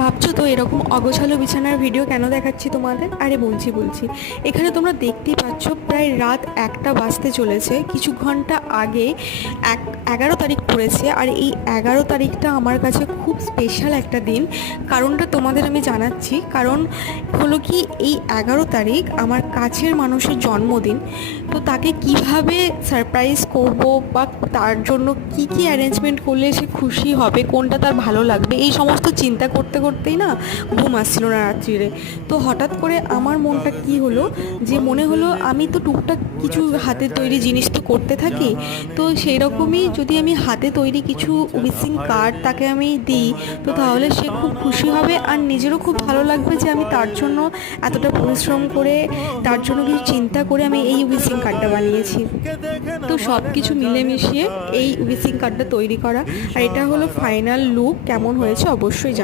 ভাবছো তো এরকম অগোছালো বিছানার ভিডিও কেন দেখাচ্ছি তোমাদের? আরে বলছি এখানে তোমরা দেখতেই পাচ্ছ প্রায় রাত 1টা বাজতে চলেছে। কিছু ঘন্টা আগে 11 তারিখ পড়েছে, আর এই 11 তারিখটা আমার কাছে খুব স্পেশাল একটা দিন। কারণটা তোমাদের আমি জানাচ্ছি। কারণ হলো কি, এই 11 তারিখ আমার কাছের মানুষের জন্মদিন। তো তাকে কিভাবে সারপ্রাইজ করব, বা তার জন্য কি অ্যারেঞ্জমেন্ট করলে সে খুশি হবে, কোনটা তার ভালো লাগবে, এই সমস্ত চিন্তা করতে করতেই না ঘুম আসছিল না রাত্রিরে। তো হঠাৎ করে আমার মনটা কি হলো, যে মনে হলো আমি তো টুকটাক কিছু হাতে তৈরি জিনিস তো করতে থাকি। তো সেই রকমই যদি আমি হাতে তৈরি কিছু উইসিং কার্ড তাকে আমি দিই, তো তাহলে সে খুব খুশি হবে, আর নিজেরও খুব ভালো লাগবে যে আমি তার জন্য এতটা পরিশ্রম করে, তার জন্য কিছু চিন্তা করে আমি এই উইসিং কার্ডটা বানিয়েছি। তো সব কিছু মিলেমিশিয়ে এই উইসিং কার্ডটা তৈরি করা। আর এটা হলো ফাইনাল লুক। কেমন হয়েছে অবশ্যই